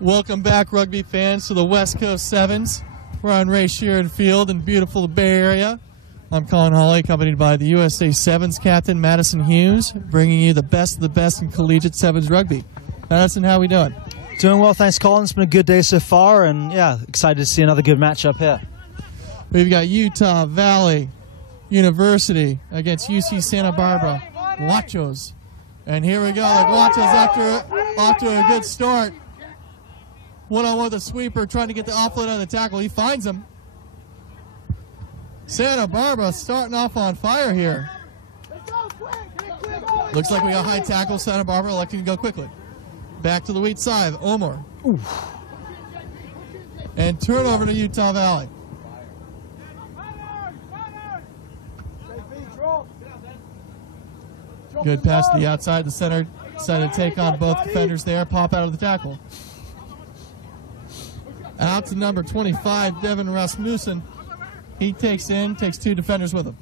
Welcome back, rugby fans, to the West Coast Sevens. We're on Ray Sheeran Field in beautiful Bay Area. I'm Colin Hawley, accompanied by the USA Sevens captain, Madison Hughes, bringing you the best of the best in collegiate Sevens rugby. Madison, how we doing? Doing well, thanks, Colin. It's been a good day so far, and yeah, excited to see another good matchup here. We've got Utah Valley University against UC Santa Barbara Guachos. And here we go, the Guachos off to a good start. One-on-one with a sweeper, trying to get the offload on the tackle. He finds him. Santa Barbara starting off on fire here. Looks like we got high tackle. Santa Barbara electing to go quickly. Back to the weak side, Omar. Oof. And turnover to Utah Valley. Good pass to the outside. The center decided to take on both defenders there. Pop out of the tackle. Out to number 25, Devin Rasmussen. He takes two defenders with him.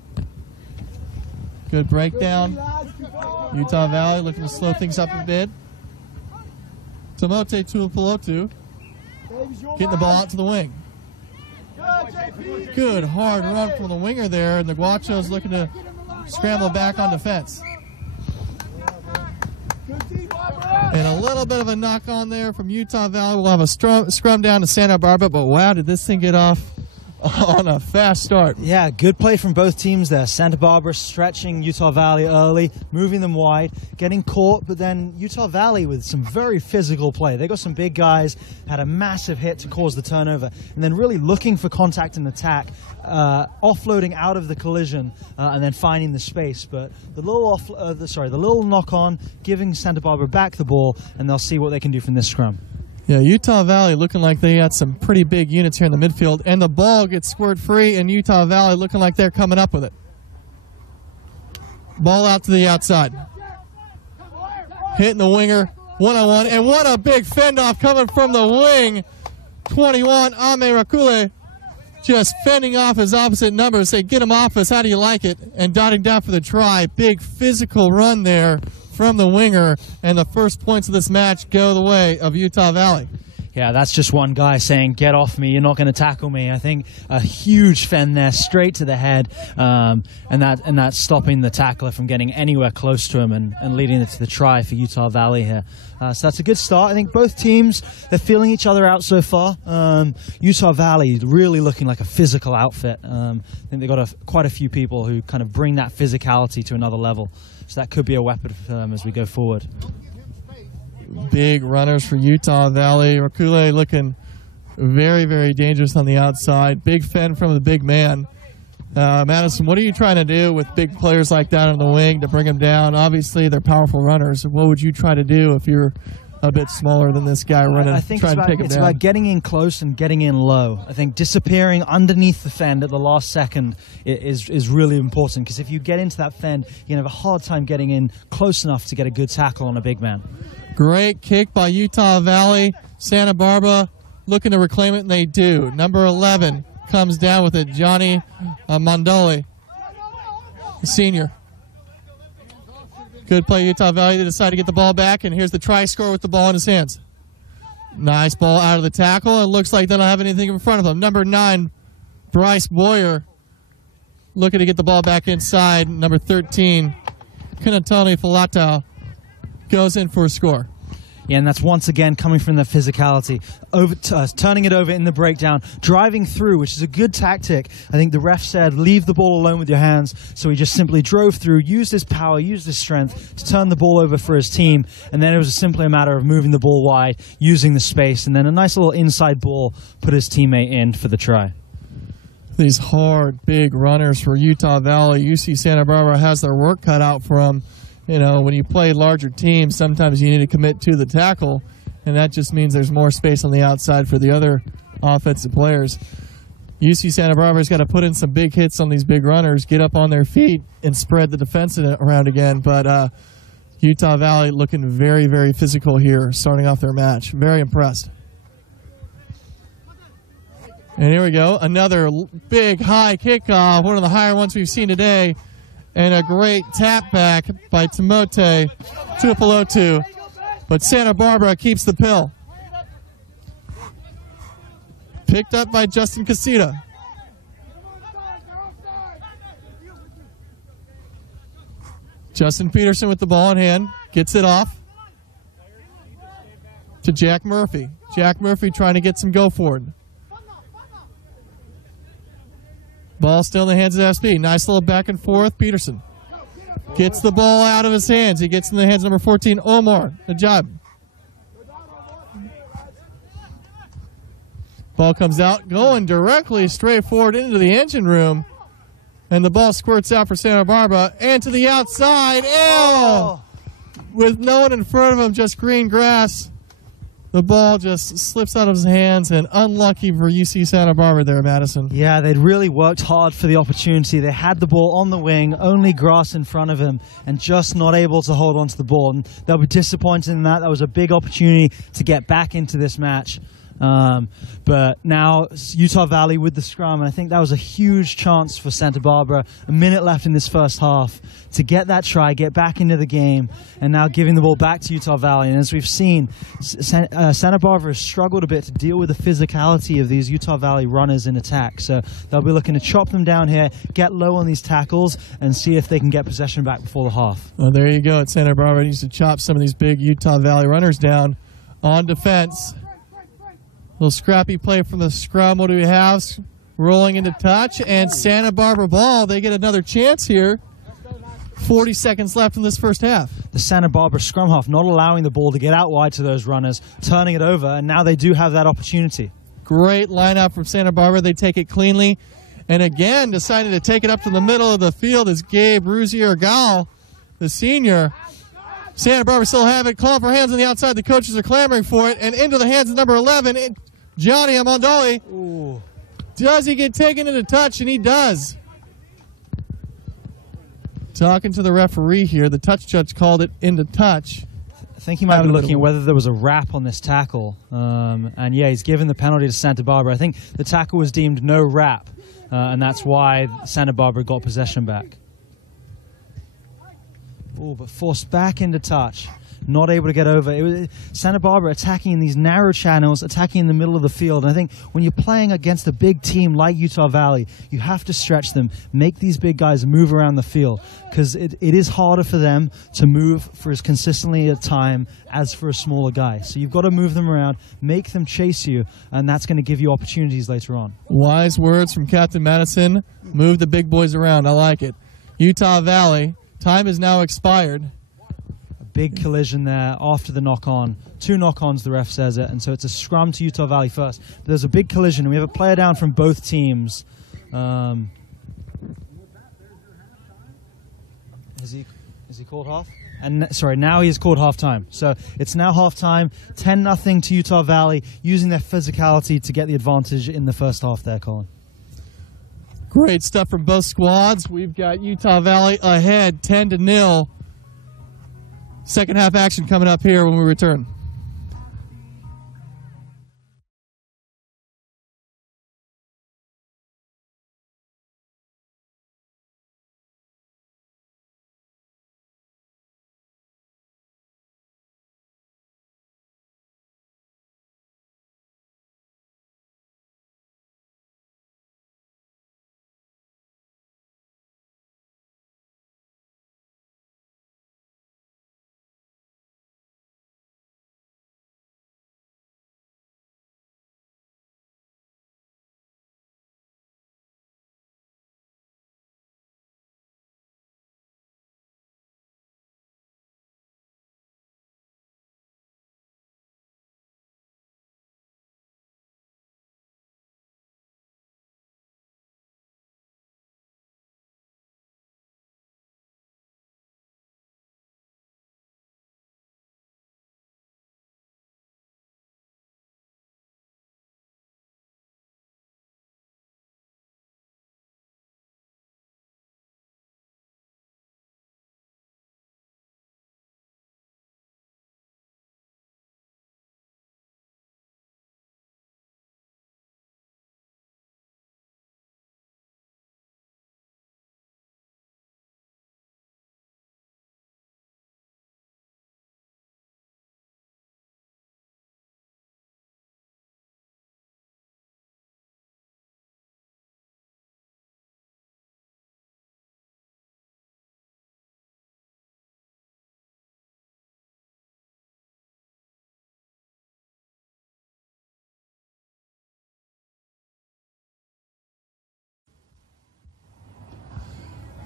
Good breakdown. Utah Valley looking to slow things up a bit. Timote Tuipulotu getting the ball out to the wing. Good hard run from the winger there, and the Guachos looking to scramble back on defense. And a little bit of a knock on there from Utah Valley. We'll have a scrum down to Santa Barbara, but wow, did this thing get off on a fast start. Yeah, good play from both teams there. Santa Barbara stretching Utah Valley early, moving them wide, getting caught, but then Utah Valley with some very physical play. They got some big guys, had a massive hit to cause the turnover, and then really looking for contact and attack, offloading out of the collision, and then finding the space. But the little knock on, giving Santa Barbara back the ball, and they'll see what they can do from this scrum. Yeah, Utah Valley looking like they got some pretty big units here in the midfield, and the ball gets squirted free, and Utah Valley looking like they're coming up with it. Ball out to the outside. Hitting the winger, one-on-one, and what a big fend-off coming from the wing. 21, Ame Rakule, just fending off his opposite number. Say, get him off us, how do you like it? And dotting down for the try. Big physical run there from the winger, and the first points of this match go the way of Utah Valley. Yeah, that's just one guy saying, get off me, you're not going to tackle me. I think a huge fend there, straight to the head, and that's stopping the tackler from getting anywhere close to him and leading it to the try for Utah Valley here. So that's a good start. I think both teams, they're feeling each other out so far. Utah Valley really looking like a physical outfit. I think they've got quite a few people who kind of bring that physicality to another level. So that could be a weapon for them as we go forward. Big runners for Utah Valley. Rakule looking very, very dangerous on the outside. Big fend from the big man. Madison, what are you trying to do with big players like that on the wing to bring them down? Obviously, they're powerful runners. What would you try to do if you're a bit smaller than this guy running? I think it's about getting in close and getting in low. I think disappearing underneath the fend at the last second is really important, because if you get into that fend, you have a hard time getting in close enough to get a good tackle on a big man. Great kick by Utah Valley. Santa Barbara looking to reclaim it, and they do. Number 11 comes down with it, Johnny Mondoli, the senior. Good play, Utah Valley. They decide to get the ball back, and here's the try scorer with the ball in his hands. Nice ball out of the tackle. It looks like they don't have anything in front of them. Number 9, Bryce Boyer, looking to get the ball back inside. Number 13, Kinatoni Falatau, goes in for a score. Yeah, and that's once again coming from the physicality, turning it over in the breakdown, driving through, which is a good tactic. I think the ref said, leave the ball alone with your hands, so he just simply drove through, used his power, used his strength to turn the ball over for his team, and then it was simply a matter of moving the ball wide, using the space, and then a nice little inside ball put his teammate in for the try. These hard, big runners for Utah Valley. UC Santa Barbara has their work cut out for them. You know, when you play larger teams, sometimes you need to commit to the tackle, and that just means there's more space on the outside for the other offensive players. UC Santa Barbara's got to put in some big hits on these big runners, get up on their feet, and spread the defense around again. But Utah Valley looking very, very physical here, starting off their match. Very impressed. And here we go, another big high kickoff, one of the higher ones we've seen today. And a great tap back by Timote Tuipulotu. But Santa Barbara keeps the pill. Picked up by Justin Casita. Justin Peterson with the ball in hand. Gets it off to Jack Murphy. Jack Murphy trying to get some go forward. Ball still in the hands of SB. Nice little back and forth. Peterson gets the ball out of his hands. He gets in the hands of number 14, Omar. Good job. Ball comes out, going directly straight forward into the engine room. And the ball squirts out for Santa Barbara and to the outside. Ew! With no one in front of him, just green grass. The ball just slips out of his hands, and unlucky for UC Santa Barbara there, Madison. Yeah, they'd really worked hard for the opportunity. They had the ball on the wing, only grass in front of him, and just not able to hold on to the ball. And they'll be disappointed in that. That was a big opportunity to get back into this match. But now Utah Valley with the scrum, and I think that was a huge chance for Santa Barbara. A minute left in this first half to get that try, get back into the game, and now giving the ball back to Utah Valley. And as we've seen, Santa Barbara has struggled a bit to deal with the physicality of these Utah Valley runners in attack. So they'll be looking to chop them down here, get low on these tackles, and see if they can get possession back before the half. Well, there you go. Santa Barbara needs to chop some of these big Utah Valley runners down on defense. Little scrappy play from the scrum. What do we have? Rolling into touch, and Santa Barbara ball. They get another chance here. 40 seconds left in this first half. The Santa Barbara scrum half not allowing the ball to get out wide to those runners, turning it over, and now they do have that opportunity. Great lineup from Santa Barbara. They take it cleanly. And again, deciding to take it up to the middle of the field is Gabe Ruzier-Gal, the senior. Santa Barbara still have it. Call for hands on the outside. The coaches are clamoring for it. And into the hands of number 11, Johnny Amondoli. Ooh. Does he get taken into touch? And he does. Talking to the referee here. The touch judge called it into touch. I think he might be looking at whether there was a wrap on this tackle. And yeah, he's given the penalty to Santa Barbara. I think the tackle was deemed no wrap. And that's why Santa Barbara got possession back. Oh, but forced back into touch. Not able to get over. It was Santa Barbara attacking in these narrow channels, attacking in the middle of the field. And I think when you're playing against a big team like Utah Valley, you have to stretch them, make these big guys move around the field, because it is harder for them to move for as consistently a time as for a smaller guy. So you've got to move them around, make them chase you, and that's going to give you opportunities later on. Wise words from Captain Madison. Move the big boys around. I like it. Utah Valley. Time is now expired. A big collision there after the knock-on. 2 knock-ons, the ref says it, and so it's a scrum to Utah Valley first. But there's a big collision, and we have a player down from both teams. Is he called half? And sorry, now he is called half-time. So it's now half-time, 10-0 to Utah Valley, using their physicality to get the advantage in the first half there, Colin. Great stuff from both squads. We've got Utah Valley ahead 10-0. Second half action coming up here when we return.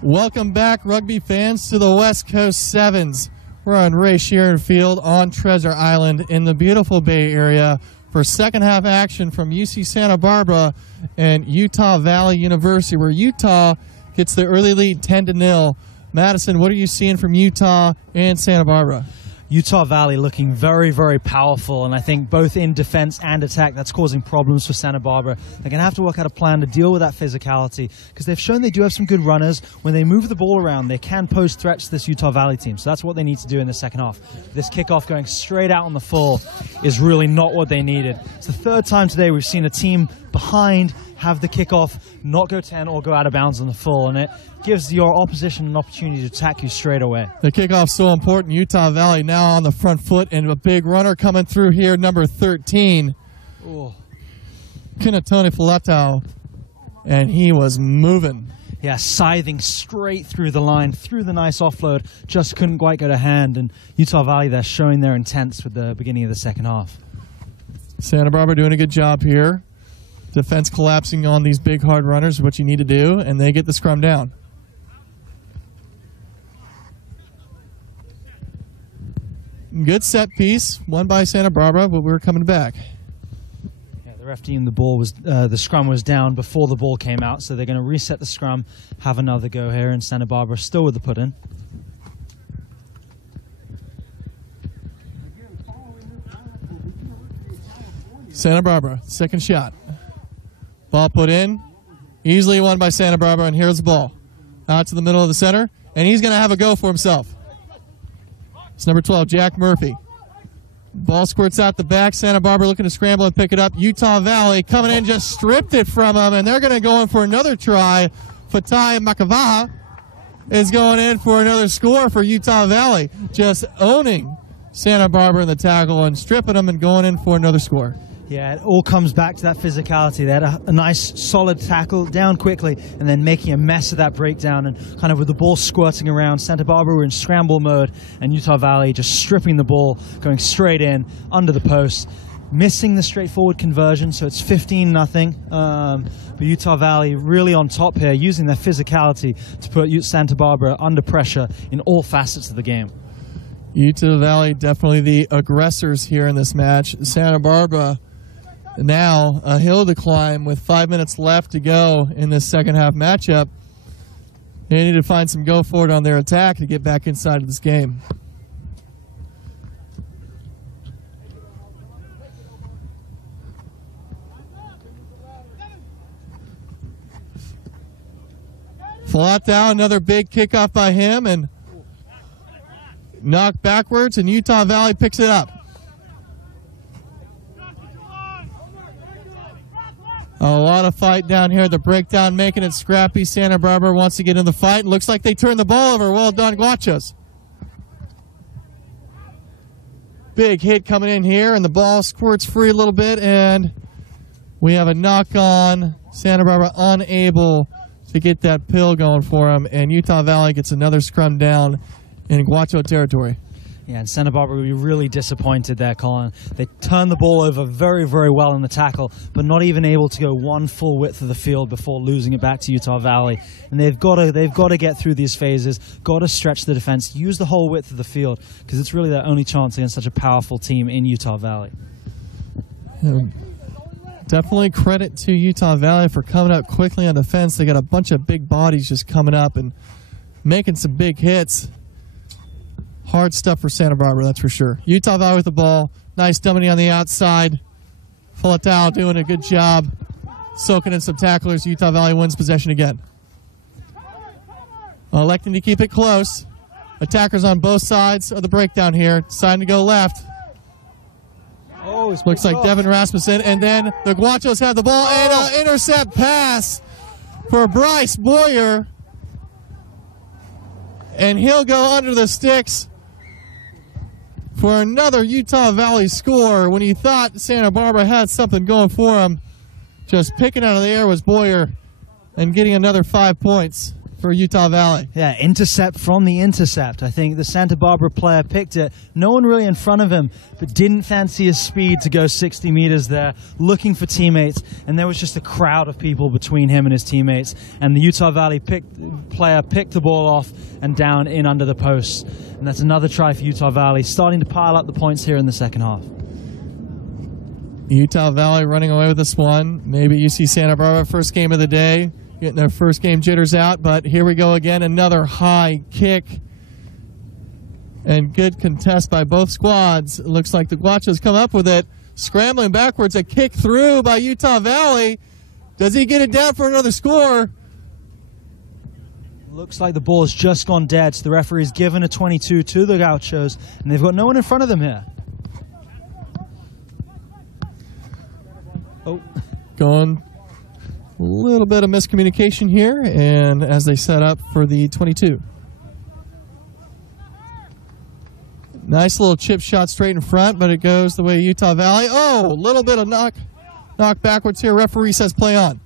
Welcome back, rugby fans, to the West Coast Sevens. We're on Ray Sheeran Field on Treasure Island in the beautiful Bay Area for second half action from UC Santa Barbara and Utah Valley University, where Utah gets the early lead 10-0. Madison, what are you seeing from Utah and Santa Barbara? Utah Valley looking very, very powerful, and I think both in defense and attack, that's causing problems for Santa Barbara. They're going to have to work out a plan to deal with that physicality, because they've shown they do have some good runners. When they move the ball around, they can pose threats to this Utah Valley team, so that's what they need to do in the second half. This kickoff going straight out on the full is really not what they needed. It's the third time today we've seen a team behind have the kickoff not go 10 or go out of bounds on the full, and it gives your opposition an opportunity to attack you straight away. The kickoff's so important. Utah Valley now on the front foot, and a big runner coming through here, number 13. Kinatoni Faletau, and he was moving. Yeah, scything straight through the line, through the nice offload, just couldn't quite get a hand, and Utah Valley, they're showing their intents with the beginning of the second half. Santa Barbara doing a good job here. Defense collapsing on these big hard runners is what you need to do, and they get the scrum down. Good set piece, won by Santa Barbara, but we're coming back. Yeah, the ref deemed the scrum was down before the ball came out, so they're going to reset the scrum, have another go here, and Santa Barbara still with the put-in. Santa Barbara, second shot. Ball put in, easily won by Santa Barbara, and here's the ball. Out to the middle of the center, and he's going to have a go for himself. It's number 12, Jack Murphy. Ball squirts out the back. Santa Barbara looking to scramble and pick it up. Utah Valley coming in, just stripped it from him, and they're going to go in for another try. Fatai Makavaha is going in for another score for Utah Valley, just owning Santa Barbara in the tackle and stripping them and going in for another score. Yeah, it all comes back to that physicality. They had a nice, solid tackle down quickly and then making a mess of that breakdown, and kind of with the ball squirting around. Santa Barbara were in scramble mode, and Utah Valley just stripping the ball, going straight in, under the post, missing the straightforward conversion, so it's 15-0. But Utah Valley really on top here, using their physicality to put Santa Barbara under pressure in all facets of the game. Utah Valley definitely the aggressors here in this match. Santa Barbara now a hill to climb with 5 minutes left to go in this second half matchup. They need to find some go forward on their attack to get back inside of this game. Faletau, another big kickoff by him, and knocked backwards, and Utah Valley picks it up. A lot of fight down here. The breakdown making it scrappy. Santa Barbara wants to get in the fight. Looks like they turned the ball over. Well done, Guachos. Big hit coming in here, and the ball squirts free a little bit, and we have a knock on. Santa Barbara unable to get that pill going for him, and Utah Valley gets another scrum down in Guacho territory. Yeah, and Santa Barbara will be really disappointed there, Colin. They turned the ball over very, very well in the tackle, but not even able to go one full width of the field before losing it back to Utah Valley. And they've got to get through these phases, got to stretch the defense, use the whole width of the field, because it's really their only chance against such a powerful team in Utah Valley. Definitely credit to Utah Valley for coming up quickly on defense. They got a bunch of big bodies just coming up and making some big hits. Hard stuff for Santa Barbara, that's for sure. Utah Valley with the ball. Nice dumping on the outside. Faletau doing a good job soaking in some tacklers. Utah Valley wins possession again. Electing to keep it close. Attackers on both sides of the breakdown here. Deciding to go left. Looks like Devin Rasmussen. And then the Guachos have the ball. And an intercept pass for Bryce Boyer. And he'll go under the sticks for another Utah Valley score. When he thought Santa Barbara had something going for him, just picking out of the air was Boyer and getting another 5 points for Utah Valley. Yeah, intercept from the intercept. I think the Santa Barbara player picked it. No one really in front of him, but didn't fancy his speed to go 60 meters there, looking for teammates. And there was just a crowd of people between him and his teammates. And the Utah Valley player picked the ball off and down in under the post. And that's another try for Utah Valley, starting to pile up the points here in the second half. Utah Valley running away with this one. Maybe UC Santa Barbara, first game of the day, getting their first game jitters out, but here we go again. Another high kick and good contest by both squads. It looks like the Guachos come up with it. Scrambling backwards, a kick through by Utah Valley. Does he get it down for another score? Looks like the ball has just gone dead, so the referee's given a 22 to the Gauchos, and they've got no one in front of them here. Oh. Going a little bit of miscommunication here, and as they set up for the 22. Nice little chip shot straight in front, but it goes the way of Utah Valley. Oh, a little bit of knock backwards here. Referee says play on.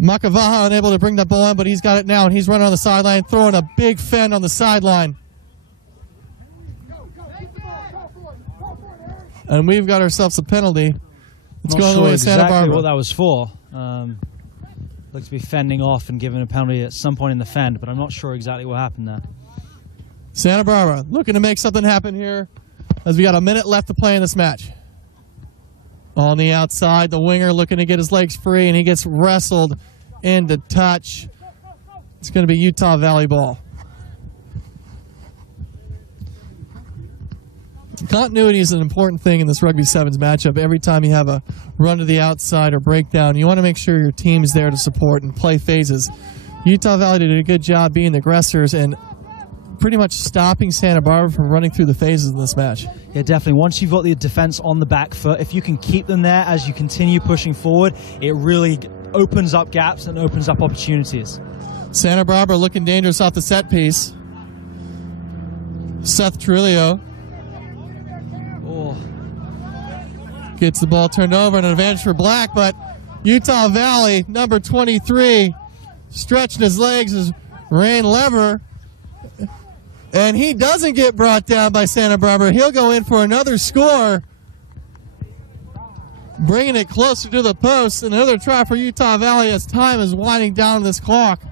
Makavaha unable to bring that ball in, but he's got it now, and he's running on the sideline, throwing a big fend on the sideline. And we've got ourselves a penalty. It's going the way of Santa Barbara. What that was for. Looks to be fending off and giving a penalty at some point in the fend, but I'm not sure exactly what happened there. Santa Barbara looking to make something happen here as we got a minute left to play in this match. On the outside, the winger looking to get his legs free, and he gets wrestled into touch. It's going to be Utah Valley ball. Continuity is an important thing in this Rugby Sevens matchup. Every time you have a run to the outside or breakdown, you want to make sure your team is there to support and play phases. Utah Valley did a good job being the aggressors and pretty much stopping Santa Barbara from running through the phases in this match. Yeah, definitely. Once you've got the defense on the back foot, if you can keep them there as you continue pushing forward, it really opens up gaps and opens up opportunities. Santa Barbara looking dangerous off the set piece. Seth Trujillo gets the ball turned over and an advantage for Black, but Utah Valley, number 23, stretching his legs is Rain Lever, and he doesn't get brought down by Santa Barbara. He'll go in for another score, bringing it closer to the post. Another try for Utah Valley as time is winding down this clock,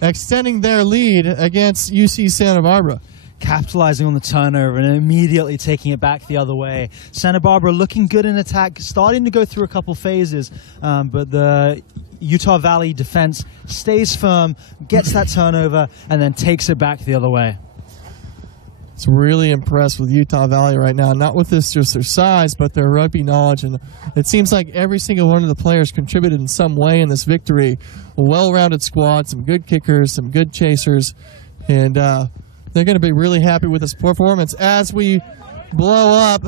extending their lead against UC Santa Barbara. Capitalizing on the turnover and immediately taking it back the other way. Santa Barbara looking good in attack, starting to go through a couple phases, but the Utah Valley defense stays firm, gets that turnover, and then takes it back the other way. It's really impressed with Utah Valley right now, not with just their size, but their rugby knowledge. And it seems like every single one of the players contributed in some way in this victory. A well-rounded squad, some good kickers, some good chasers, and they're going to be really happy with this performance. As we blow up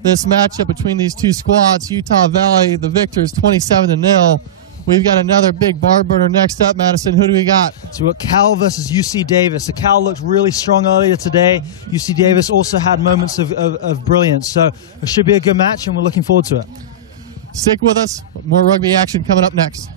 this matchup between these two squads, Utah Valley, the victors, 27-0. We've got another big barn burner next up, Madison. Who do we got? So we've got Cal versus UC Davis. So Cal looked really strong earlier today. UC Davis also had moments of brilliance. So it should be a good match, and we're looking forward to it. Stick with us. More rugby action coming up next.